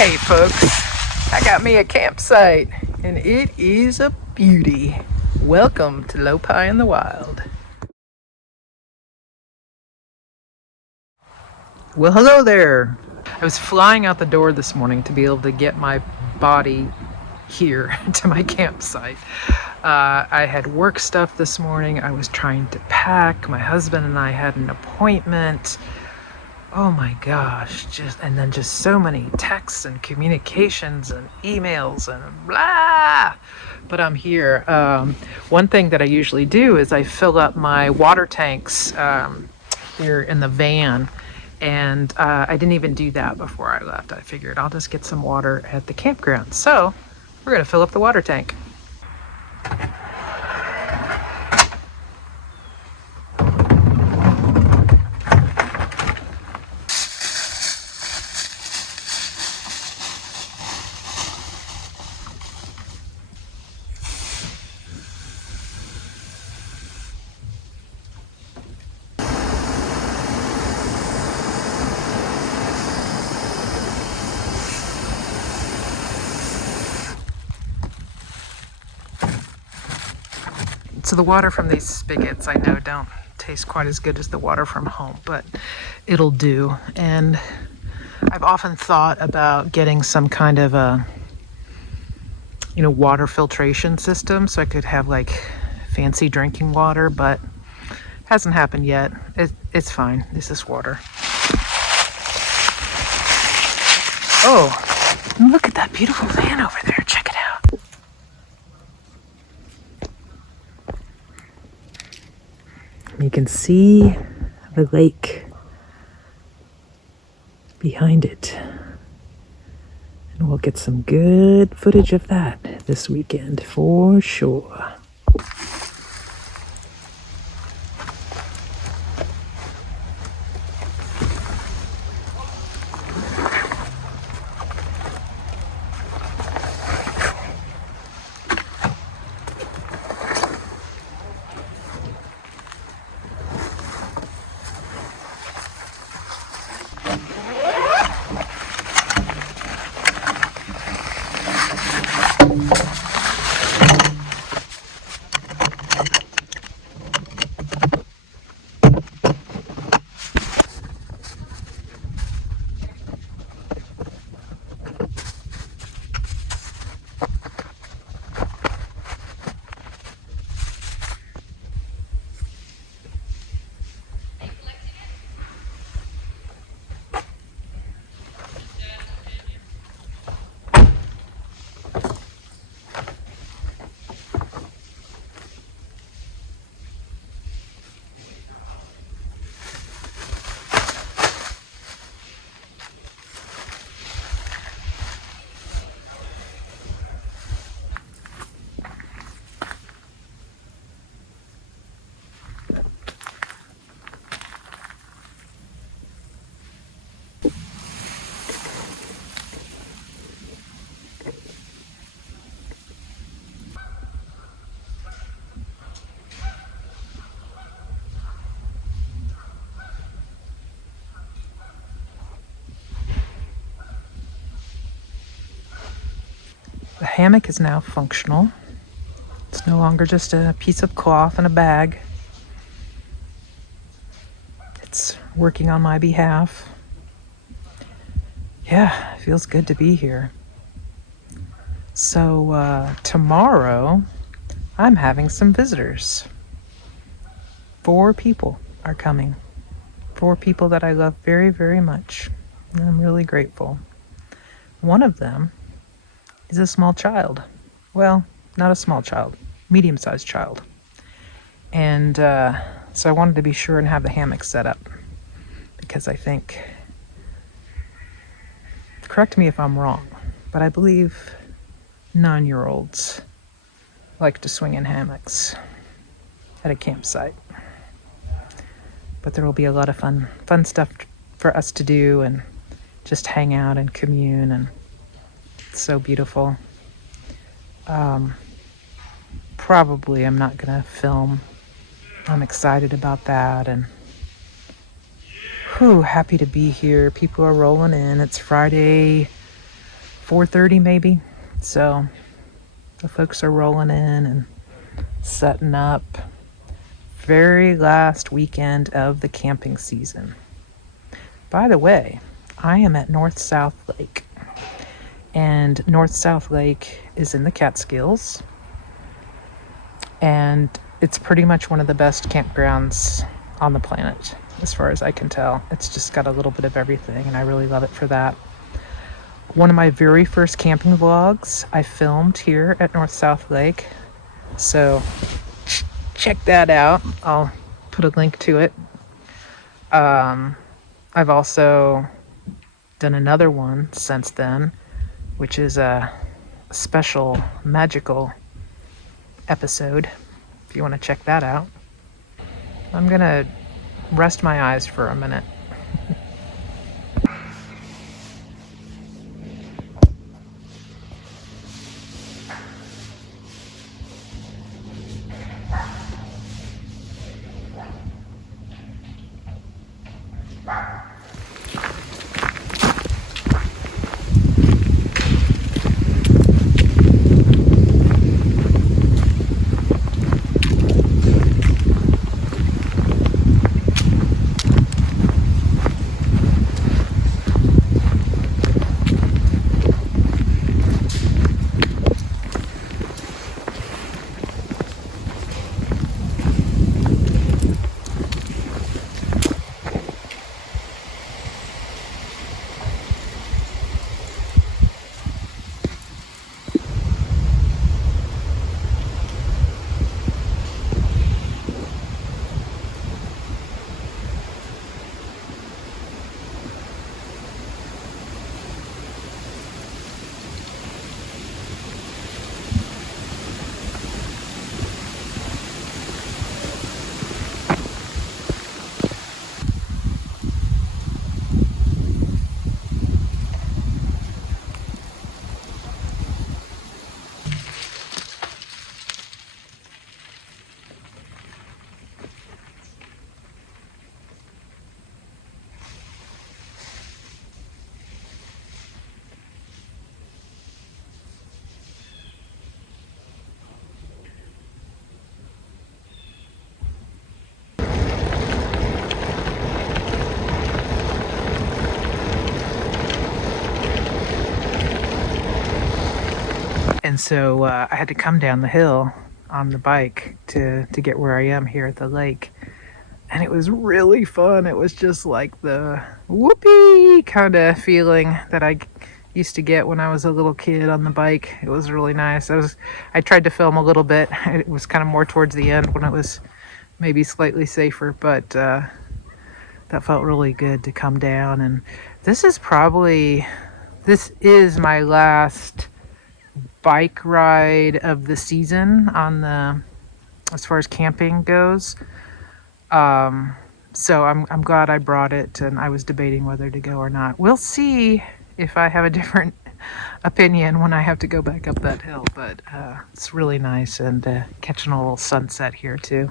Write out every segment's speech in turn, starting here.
Hey folks, I got me a campsite and it is a beauty. Welcome to Lopi in the Wild. Well, hello there. I was flying out the door this morning to be able to get my body here to my campsite. I had work stuff this morning. I was trying to pack. My husband and I had an appointment. Oh my gosh, just so many texts and communications and emails and blah. But I'm here. One thing that I usually do is I fill up my water tanks here in the van. And I didn't even do that before I left. I figured I'll just get some water at the campground. So we're going to fill up the water tank. So the water from these spigots, I know, don't taste quite as good as the water from home, but it'll do. And I've often thought about getting some kind of a, water filtration system so I could have like fancy drinking water, but hasn't happened yet. It's fine. This is water. Oh, look at that beautiful van over there. Check it out. You can see the lake behind it. And we'll get some good footage of that this weekend for sure. The hammock is now functional. It's no longer just a piece of cloth and a bag. It's working on my behalf. Yeah, it feels good to be here. So tomorrow, I'm having some visitors. 4 people are coming. 4 people that I love very, very much. And I'm really grateful. One of them is a small child. Well, not a small child, medium-sized child. And so I wanted to be sure and have the hammock set up because I think, correct me if I'm wrong, but I believe 9-year-olds like to swing in hammocks at a campsite. But there will be a lot of fun stuff for us to do and just hang out and commune, and it's so beautiful. Probably I'm not gonna film. I'm excited about that, and happy to be here. People are rolling in. It's Friday 4:30 maybe. So the folks are rolling in and setting up. Very last weekend of the camping season. By the way, I am at North South Lake. And North South Lake is in the Catskills. And it's pretty much one of the best campgrounds on the planet, as far as I can tell. It's just got a little bit of everything, and I really love it for that. One of my very first camping vlogs I filmed here at North South Lake. So check that out. I'll put a link to it. I've also done another one since then, which is a special magical episode, if you want to check that out. I'm gonna rest my eyes for a minute. And so I had to come down the hill on the bike to get where I am here at the lake. And it was really fun. It was just like the whoopee kind of feeling that I used to get when I was a little kid on the bike. It was really nice. I tried to film a little bit. It was kind of more towards the end when it was maybe slightly safer, but that felt really good to come down. And this is my last bike ride of the season as far as camping goes. So I'm glad I brought it, and I was debating whether to go or not. We'll see if I have a different opinion when I have to go back up that hill, but it's really nice, and catching a little sunset here too.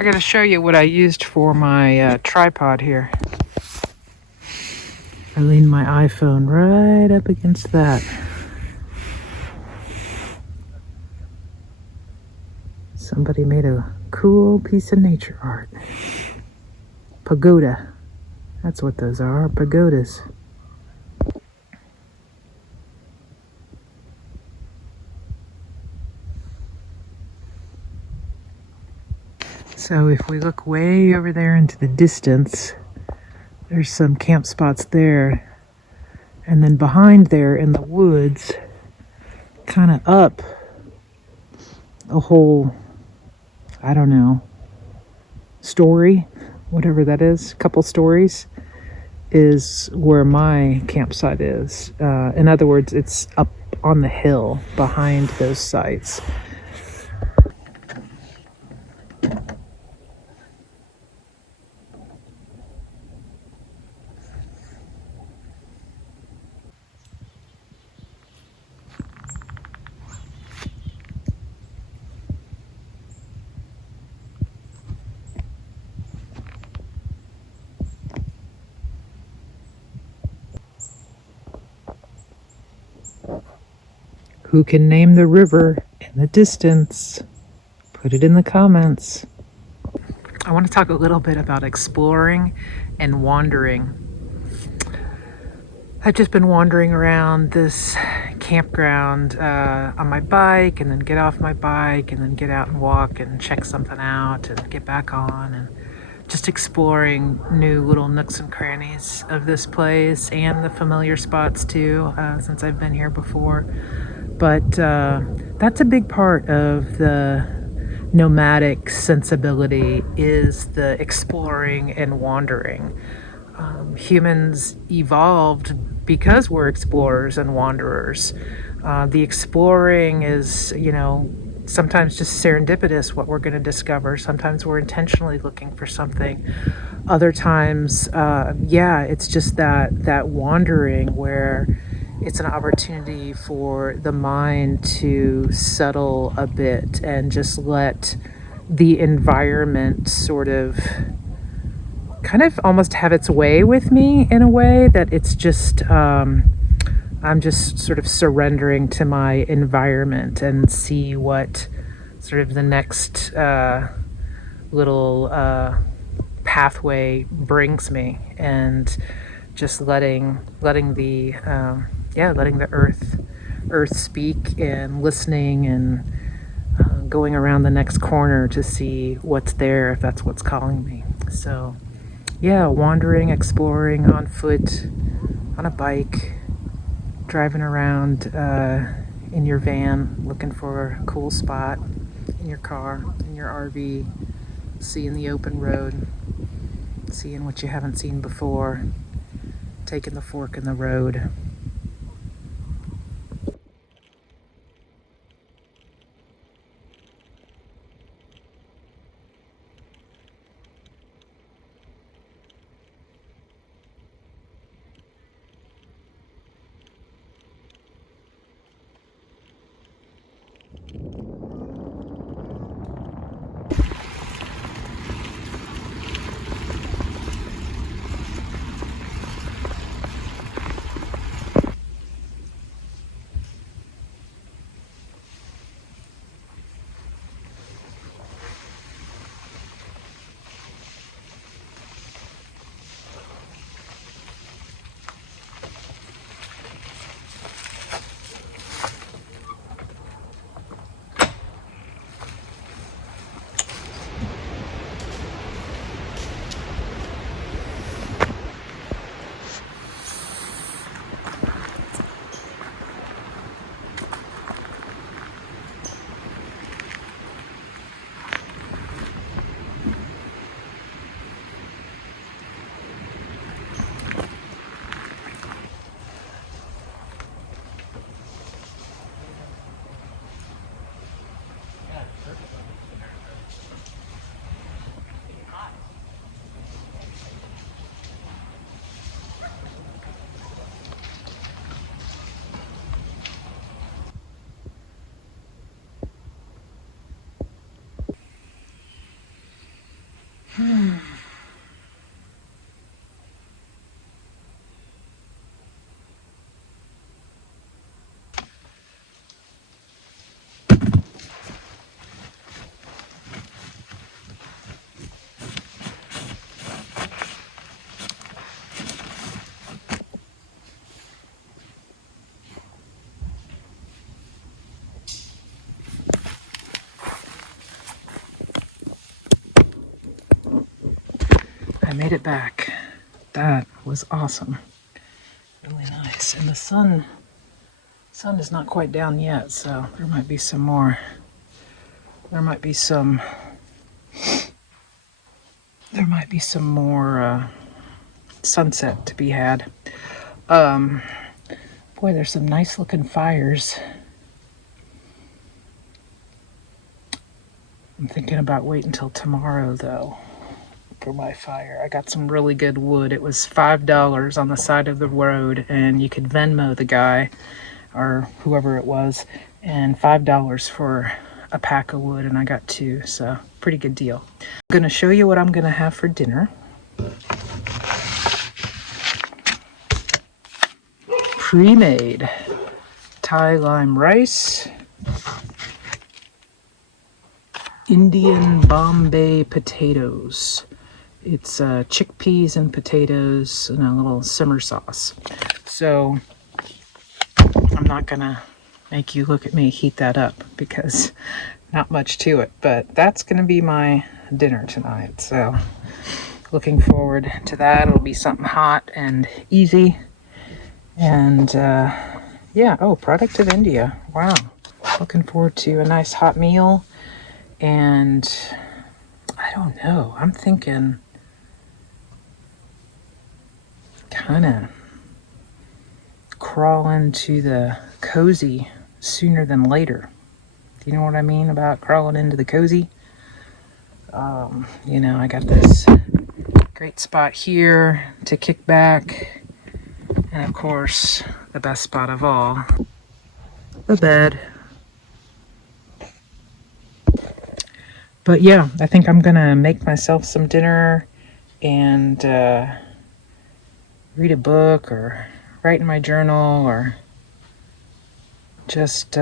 I gotta show you what I used for my tripod here. I leaned my iPhone right up against that. Somebody made a cool piece of nature art. Pagoda. That's what those are, pagodas. So if we look way over there into the distance, there's some camp spots there. And then behind there in the woods, kind of up a whole, I don't know, story, whatever that is, couple stories, is where my campsite is. In other words, it's up on the hill behind those sites. Who can name the river in the distance? Put it in the comments. I want to talk a little bit about exploring and wandering. I've just been wandering around this campground on my bike, and then get off my bike, and then get out and walk and check something out and get back on, and just exploring new little nooks and crannies of this place and the familiar spots too, since I've been here before. But that's a big part of the nomadic sensibility, is the exploring and wandering. Humans evolved because we're explorers and wanderers. The exploring is, sometimes just serendipitous what we're going to discover. Sometimes we're intentionally looking for something. Other times, it's just that wandering where it's an opportunity for the mind to settle a bit and just let the environment sort of kind of almost have its way with me, in a way that it's just I'm just sort of surrendering to my environment and see what sort of the next little pathway brings me, and just letting the earth speak, and listening, and going around the next corner to see what's there, if that's what's calling me. So wandering, exploring on foot, on a bike, driving around in your van, looking for a cool spot, in your car, in your RV, seeing the open road, seeing what you haven't seen before, taking the fork in the road. I made it back. That was awesome. Really nice. And the sun is not quite down yet, so there might be some more. There might be some more sunset to be had. Boy, there's some nice looking fires. I'm thinking about waiting until tomorrow though for my fire. I got some really good wood. It was $5 on the side of the road, and you could Venmo the guy or whoever it was, and $5 for a pack of wood, and I got 2, so pretty good deal. I'm gonna show you what I'm gonna have for dinner. Pre-made Thai lime rice, Indian Bombay potatoes. It's chickpeas and potatoes and a little simmer sauce. So I'm not gonna make you look at me heat that up because not much to it, but that's gonna be my dinner tonight. So looking forward to that. It'll be something hot and easy. And yeah, oh, product of India. Wow. Looking forward to a nice hot meal. And I don't know, I'm thinking kind of crawl into the cozy sooner than later. Do you know what I mean about crawling into the cozy? You know, I got this great spot here to kick back. And of course, the best spot of all, the bed. But yeah, I think I'm gonna make myself some dinner and read a book or write in my journal or just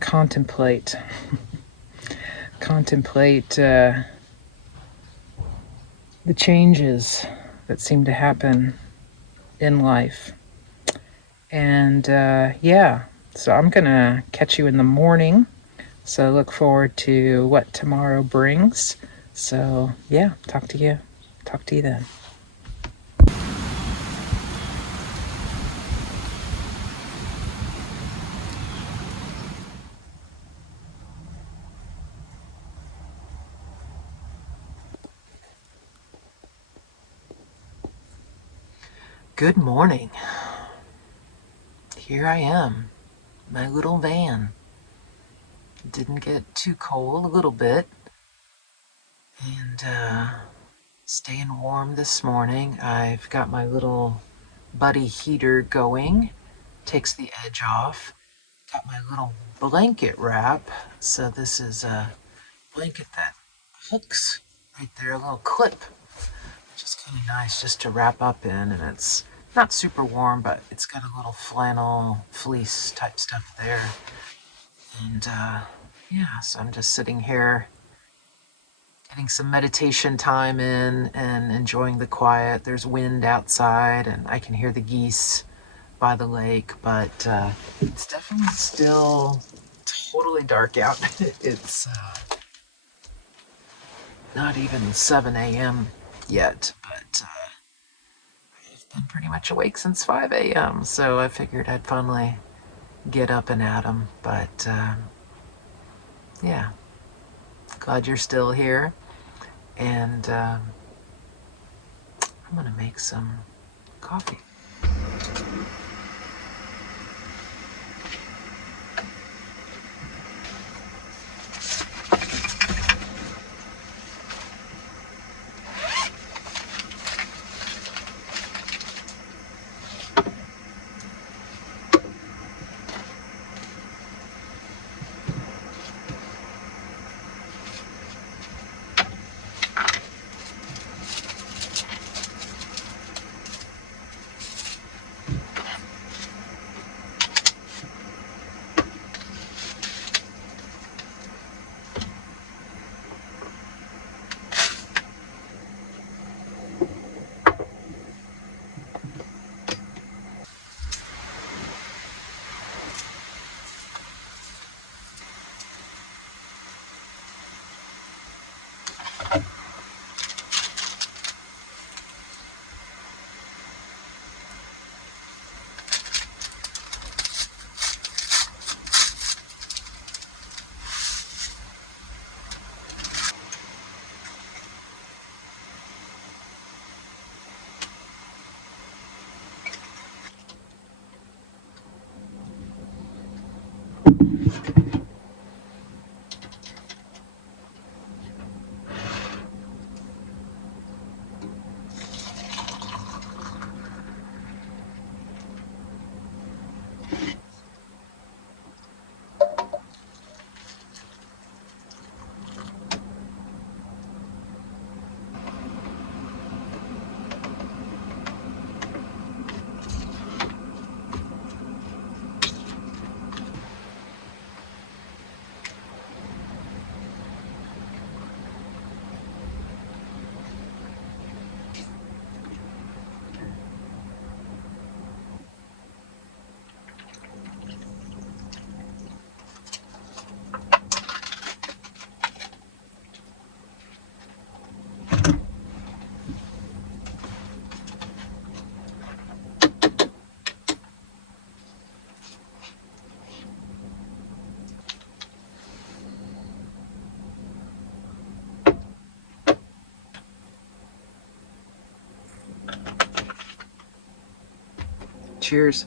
contemplate the changes that seem to happen in life. And yeah, so I'm gonna catch you in the morning. So look forward to what tomorrow brings. So yeah, talk to you then. Good morning. Here I am, my little van. Didn't get too cold, a little bit. And staying warm this morning. I've got my little buddy heater going. Takes the edge off. Got my little blanket wrap. So this is a blanket that hooks right there, a little clip. Which is kind of nice just to wrap up in, and it's not super warm, but it's got a little flannel fleece type stuff there. And yeah, so I'm just sitting here getting some meditation time in and enjoying the quiet. There's wind outside and I can hear the geese by the lake, but it's definitely still totally dark out. It's not even 7 a.m. yet, but I've been pretty much awake since 5 a.m., so I figured I'd finally get up and at 'em. But yeah, glad you're still here. And I'm gonna make some coffee. Cheers.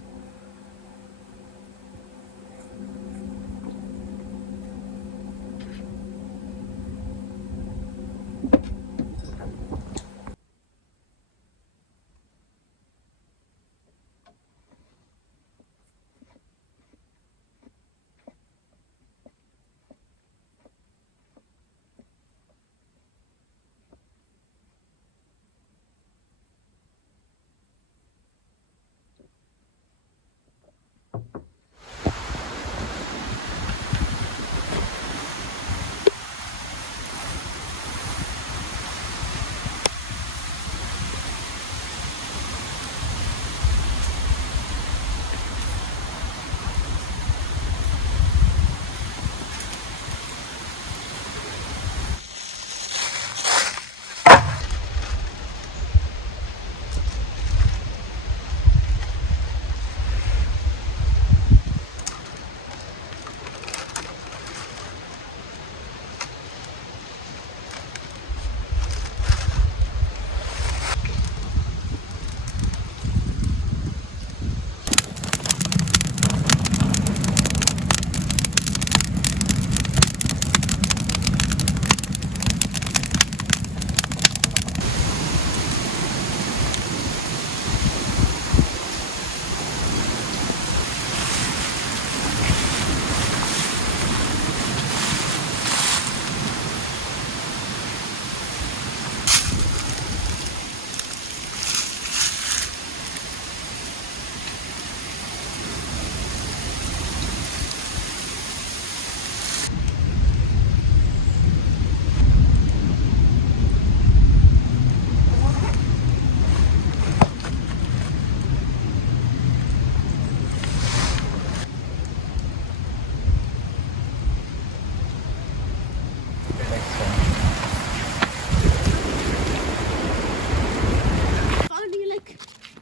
Finding like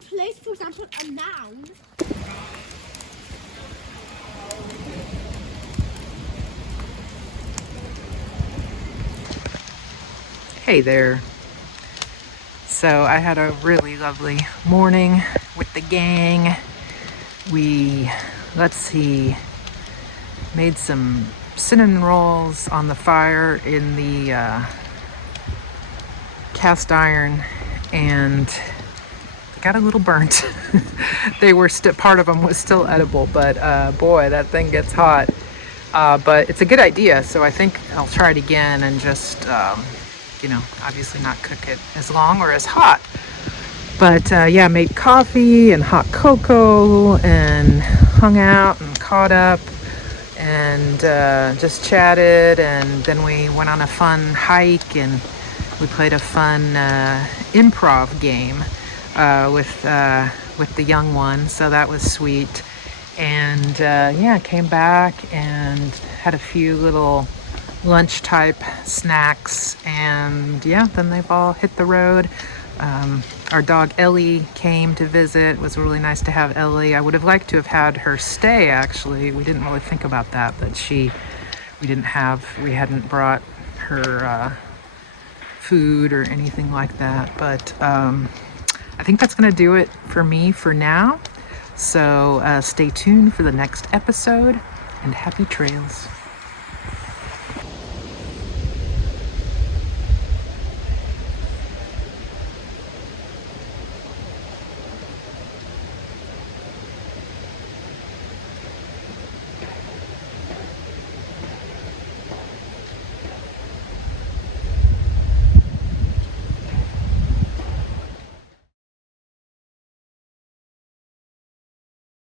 place, for example, a noun. Hey there. So I had a really lovely morning with the gang. We, let's see, made some cinnamon rolls on the fire in the cast iron, and got a little burnt. They were still, part of them was still edible, but boy, that thing gets hot. But it's a good idea, so I think I'll try it again and just, obviously not cook it as long or as hot. But yeah, made coffee and hot cocoa and hung out and caught up and just chatted, and then we went on a fun hike and we played a fun improv game with the young one, so that was sweet. And yeah, came back and had a few little lunch type snacks, and yeah, then they've all hit the road. Our dog Ellie came to visit. It was really nice to have Ellie. I would have liked to have had her stay, actually. We didn't really think about that, but we hadn't brought her food or anything like that. But I think that's going to do it for me for now. So stay tuned for the next episode. and happy trails.